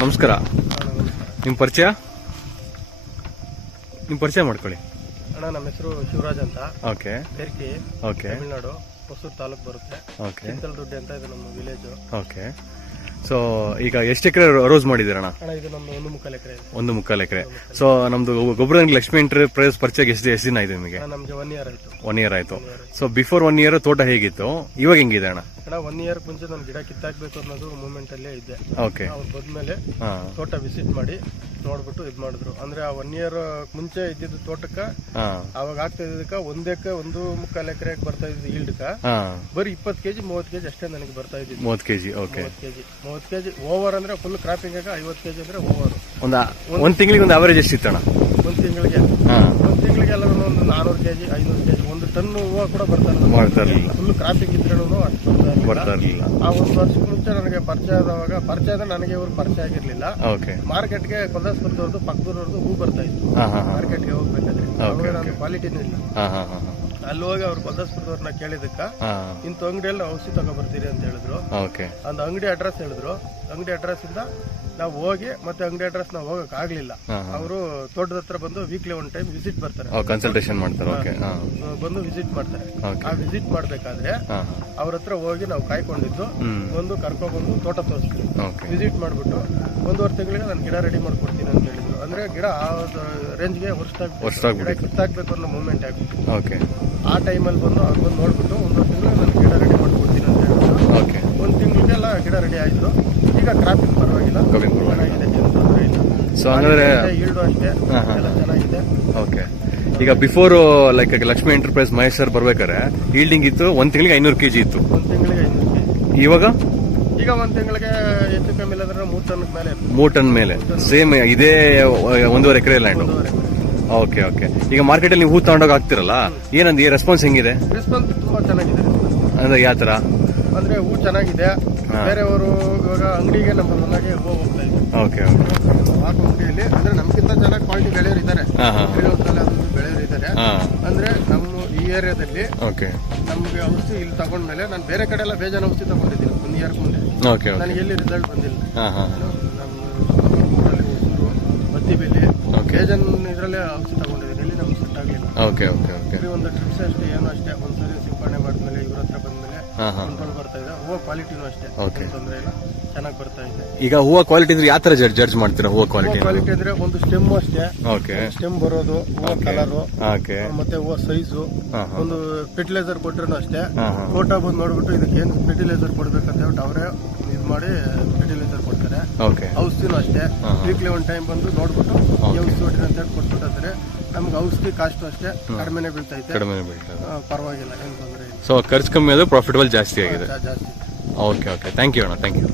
ನಮಸ್ಕಾರ. ನಿಮ್ಮ ಪರಿಚಯ ಮಾಡ್ಕೊಳ್ಳಿ. ಅಣ್ಣ, ನಮ್ಮ ಹೆಸರು ಶಿವರಾಜ್ ಅಂತ. ಓಕೆ ಬೆರ್ಕಿ, ಓಕೆ, ತಮಿಳ್ನಾಡು, ಹೊಸೂರು ತಾಲೂಕು ಬರುತ್ತೆ. ಓಕೆ, ಚಿಂತಲದುಡ್ಡಿ ಅಂತ ಇದು ನಮ್ಮ ವಿಲೇಜ್. ಓಕೆ. ಸೊ ಈಗ ಎಷ್ಟು ಎಕರೆ ರೋಸ್ ಮಾಡಿದ್ದೀರಣ್ಣ? ಅಣ್ಣ, ಇದು ನಮ್ದು 1.25 ಎಕರೆ ಇದೆ. 1.25 ಎಕರೆ. ಸೊ ನಮ್ದು ಗೊಬ್ಬರದಂಗ್ ಲಕ್ಷ್ಮಿ ಎಂಟರ್ಪ್ರೈಸ್ ಪರಿಚಯ ಎಷ್ಟು ದಿನ ಆಯ್ತು ನಿಮಗೆ? ನಮ್ಗೆ 1 ಇಯರ್ ಆಯ್ತು. 1 ಇಯರ್ ಆಯ್ತು. ಸೊ ಬಿಫೋರ್ 1 ಇಯರ್ ತೋಟ ಹೇಗಿತ್ತು, ಇವಾಗ ಹೆಂಗಿದೆ ಅಣ್ಣ? ಅಣ್ಣ, 1 ಇಯರ್ ಮುಂಚೆ ನಾನು ಗಿಡ ಕಿತ್ತಾಕ್ಬೇಕು ಅನ್ನೋದು ಮೂಮೆಂಟ್ ಅಲ್ಲೇ ಇದ್ದೆ. ಓಕೆ. ಅವ್ರು ಬಂದ್ಮೇಲೆ ತೋಟ ವಿಸಿಟ್ ಮಾಡಿ ನೋಡ್ಬಿಟ್ಟು ಇದ್ ಮಾಡಿದ್ರು. ಅಂದ್ರೆ ಆ 1 ಇಯರ್ ಮುಂಚೆ ಇದ್ದಿದ್ದು ತೋಟಕ್ಕ ಅವಾಗ ಆಗ್ತಾ ಇದ್ದಕ್ಕ 1.25 ಎಕರೆ ಬರ್ತಾ ಇದ್ದು ಈಲ್ಡ್ಕ ಬರೀ 20 ಕೆಜಿ 30 ಕೆಜಿ ಅಷ್ಟೇ ನನಗೆ ಬರ್ತಾ ಇದ್ದಿದ್ದು. 30 ಕೆಜಿ. ಓಕೆ. 30 ಕೆಜಿ ಓವರ್ ಅಂದ್ರೆ ಫುಲ್ ಕ್ರಾಪಿಂಗ್ ಆಗ 50 ಕೆಜಿ ಅಂದ್ರೆ ಓವರ್. ಒಂದ್ ತಿಂಗಳಿಗೆ ಒಂದು ಅವರೇಜ್ ಎಷ್ಟಿತ್ತಣ್ಣ? ಒಂದ್ ತಿಂಗಳಿಗೆ ಎಲ್ಲ ಒಂದು 400 ಕೆಜಿ 500 ಕೆಜಿ 1 ಟನ್ ಹೂವು ಕೂಡ ಬರ್ತಾ ಇರಲಿಲ್ಲ. ಫುಲ್ ಕ್ರಾಪಿಂಗ್ ಇದ್ರೂ ಅಷ್ಟು ಬರ್ತಾ ಇರಲಿಲ್ಲ. ಆ 1 ವರ್ಷಕ್ಕೆ ಮುಂಚೆ ನನಗೆ ಪರಿಚಯ ಅಂದ್ರೆ ನನಗೆ ಇವ್ರು ಪರಿಚಯ ಆಗಿರ್ಲಿಲ್ಲ. ಮಾರ್ಕೆಟ್ಗೆ ಕೊಲ್ದಾಸ್ಪುರದವ್ರದ್ದು ಪಕ್ಕದವ್ರದ್ದು ಹೂ ಬರ್ತಾ ಇತ್ತು. ಮಾರ್ಕೆಟ್ಗೆ ಹೋಗ್ಬೇಕಾದ್ರೆ ಕ್ವಾಲಿಟಿನೂ ಇಲ್ಲ. ಅಲ್ಲಿ ಹೋಗಿ ಅವ್ರು ಕೊಲ್ದಾಸ್ಪುರದವ್ರನ್ನ ಕೇಳಿದಕ್ಕ ಇಂಥ ಅಂಗಡಿಯಲ್ಲಿ ಔಷಧಿ ತಗೊಬರ್ತೀರಿ ಅಂತ ಹೇಳಿದ್ರು. ಒಂದು ಅಂಗಡಿ ಅಡ್ರೆಸ್ ಹೇಳಿದ್ರು. ಅಂಗಡಿ ಅಡ್ರೆಸ್ ಇಂದ ನಾವು ಹೋಗಿ ಮತ್ತೆ ಅಂಗಡಿ ಅಡ್ರೆಸ್ ನಾವು ಹೋಗಕ್ ಆಗ್ಲಿಲ್ಲ. ಅವರು ತೋಟದ ಹತ್ರ ಬಂದು ವೀಕ್ಲಿ 1 ಟೈಮ್ ವಿಸಿಟ್ ಬರ್ತಾರೆ, ಕನ್ಸಲ್ಟೇಷನ್ ಮಾಡ್ತಾರೆ. ಬಂದು ವಿಸಿಟ್ ಮಾಡ್ತಾರೆ. ಆ ವಿಸಿಟ್ ಮಾಡ್ಬೇಕಾದ್ರೆ ಅವ್ರ ಹತ್ರ ಹೋಗಿ ನಾವು ಕಾಯ್ಕೊಂಡಿದ್ದು ಒಂದು ಕರ್ಕೊಂಡ್ಬಂದು ತೋಟ ತೋರಿಸ್ತೀವಿ. ವಿಸಿಟ್ ಮಾಡ್ಬಿಟ್ಟು 1.5 ತಿಂಗಳಿಗೆ ನಾನು ಗಿಡ ರೆಡಿ ಮಾಡ್ಕೊಡ್ತೀನಿ ಅಂತ ಹೇಳಿದ್ರು. ಅಂದ್ರೆ ಗಿಡ ಆ ರೇಂಜ್ಗೆ ಗಿಡ ಕಿತ್ತಾಕ್ಬೇಕು ಅನ್ನೋ ಮೂವ್ಮೆಂಟ್ ಆಗ್ಬಿಟ್ಟು ಆ ಟೈಮಲ್ಲಿ ಬಂದು ನೋಡ್ಬಿಟ್ಟು 1.5 ತಿಂಗಳಿಗೆ ನಾನು ಗಿಡ ರೆಡಿ ಮಾಡ್ಕೊಡ್ತೀನಿ ಅಂತ ಹೇಳಿದ್ರು. 1 ತಿಂಗಳಿಗೆಲ್ಲ ಗಿಡ ರೆಡಿ ಆಯ್ತು. ಈಗ ಕ್ರಾಪಿಂಗ್ ಪರವಾಗಿಲ್ಲ, ಚೆನ್ನಾಗಿದೆ, ಏನು ತೊಂದರೆ ಇಲ್ಲ. ಸೊ ಹಂಗಾದ್ರೆ ಈಲ್ಡು ಅಷ್ಟೇ ಎಲ್ಲ ಚೆನ್ನಾಗಿದೆ. ಓಕೆ. ಈಗ before like Lakshmi enterprise Mahesh sir ಬರ್ಬೇಕಾದ್ರೆ ಈಲ್ಡಿಂಗ್ ಇತ್ತು 1 ತಿಂಗಳಿಗೆ 500 ಕೆಜಿ ಇತ್ತು. 1 ತಿಂಗಳಿಗೆ 500 ಕೆಜಿ. ಈಗ 1 ತಿಂಗಳಿಗೆ ಹೆಚ್ಚು ಕಮ್ಮಿ ಇಲ್ಲ ಅಂದ್ರೆ 3 ಟನ್ ಮೇಲೆ. 3 ಟನ್ ಮೇಲೆ. ಸೇಮ್ ಇದೇ 1.5 ಎಕರೆ ಲ್ಯಾಂಡ್. ಓಕೆ. ಓಕೆ. ಈಗ ಮಾರ್ಕೆಟ್ ಅಲ್ಲಿ ನೀವು ಹೂ ತಗೊಂಡೋಗಿ ಹಾಕ್ತಿರಲ್ಲ, ಏನಂದ ರೆಸ್ಪಾನ್ಸ್ ಹೆಂಗಿದೆ? ರೆಸ್ಪಾನ್ಸ್ ತುಂಬಾ ಚೆನ್ನಾಗಿದೆ. ಅಂದ್ರೆ ಯಾವ ತರ ಅಂದ್ರೆ ಹೂ ಚೆನ್ನಾಗಿದೆ. ಬೇರೆಯವರು ಇವಾಗ ಅಂಗಡಿಗೆ ನಮ್ಮ ಮನೆಗೆ ಹೂ ಹೋಗ್ತಾ ಇದ್ದಾರೆ. ಓಕೆ. ಅಂಗಡಿಯಲ್ಲಿ ಅಂದ್ರೆ ನಮ್ಗಿಂತ ಚೆನ್ನಾಗಿ ಕ್ವಾಲಿಟಿ ಬೆಳೆಯೋರು ಇದ್ದಾರೆ, ಬೆಳೆಯೋರು ಇದ್ದಾರೆ. ಅಂದ್ರೆ ನಮ್ಮ ಈ ಏರಿಯಾದಲ್ಲಿ ನಮ್ಗೆ ಔಷಧಿ ಇಲ್ಲಿ ತಗೊಂಡ್ಮೇಲೆ ನಾನು ಬೇರೆ ಕಡೆ ಎಲ್ಲ ಬೇಜಾನ್ ಔಷಧಿ ತಗೊಂಡಿದ್ದೀನಿ 1 ಇಯರ್ ಮುಂದೆ. ನನಗೆ ಎಲ್ಲಿ ರಿಸಲ್ಟ್ ಬಂದಿಲ್ಲ. ನಮ್ಮ ಊರಲ್ಲಿ ಹೊಸೂರು ಮತ್ತಿಬೇಲಿ ಬೇಜಾನ್ ಇದ್ರಲ್ಲೇ ಔಷಧಿ ತಗೊಂಡಿದ್ದೀನಿ. ಇಲ್ಲಿ ನಮ್ಗೆ ಸೆಟ್ ಆಗಲಿಲ್ಲ. ಒಂದು ಟ್ರಿಪ್ಸ್ ಅಷ್ಟೇ, ಏನೋ ಅಷ್ಟೇ ಒಂದ್ಸರಿ ಸಿಂಪಡಣೆ ಮಾಡಿದ್ಮೇಲೆ ಇವ್ರ ಹತ್ರ ಬಂದ್ಮೇಲೆ ಕಂಟ್ರೋಲ್ ಬರ್ತಾ ಇದೆ. ಹೂವು ಕ್ವಾಲಿಟಿನೂ ಅಷ್ಟೇ ತೊಂದರೆ ಇಲ್ಲ, ಚೆನ್ನಾಗಿ ಬರ್ತಾ ಇದೆ. ಈಗ ಹೂವು ಕ್ವಾಲಿಟಿ ಅಂದ್ರೆ ಯಾವ ತರ ಜಡ್ಜ್ ಮಾಡ್ತೀರಾ? ಹೂವು ಕ್ವಾಲಿಟಿ ಅಂದ್ರೆ ಒಂದು ಸ್ಟೆಮ್ ಅಷ್ಟೇ, ಸ್ಟೆಮ್ ಬರೋದು, ಹೂವು ಕಲರ್ ಮತ್ತೆ ಹೂವು ಸೈಜು. ಒಂದು ಫರ್ಟಿಲೈಸರ್ ಕೊಟ್ಟರು ಅಷ್ಟೇ. ಫೋಟೋ ಬಂದು ನೋಡ್ಬಿಟ್ಟು ಇದಕ್ಕೆ ಏನು ಫರ್ಟಿಲೈಸರ್ ಕೊಡ್ಬೇಕಂತ ಹೇಳ್ಬಿಟ್ಟು ಅವರೇ ಇದು ಮಾಡಿ ಫರ್ಟಿಲೈಸರ್ ಕೊಡ್ತಾರೆ. ಔಷಧಿನೂ ಅಷ್ಟೇ, ವೀಕ್ಲಿ 1 ಟೈಮ್ ಬಂದು ನೋಡ್ಬಿಟ್ಟು ಈ ಔಷಧಿ ಹೊಡ್ರಿ ಅಂತ ಹೇಳಿ ಕೊಟ್ಬಿಟ್ಟಿರ್ತಾರೆ. ನಮ್ಗೆ ಔಷಧಿ ಕಾಸ್ಟ್ ಅಷ್ಟೇ ಕಡಿಮೆನೆ ಬೀಳ್ತೈತೆ, ಪರವಾಗಿಲ್ಲ, ಏನು ತೊಂದರೆ ಇಲ್ಲ. ಸೊ ಖರ್ಚು ಕಮ್ಮಿ ಆದ್ರೆ ಪ್ರಾಫಿಟಬಲ್ ಜಾಸ್ತಿ ಆಗಿದೆ. ಜಾಸ್ತಿ. ಓಕೆ. ಥ್ಯಾಂಕ್ ಯು ಅಣ್ಣ, ಥ್ಯಾಂಕ್ ಯು.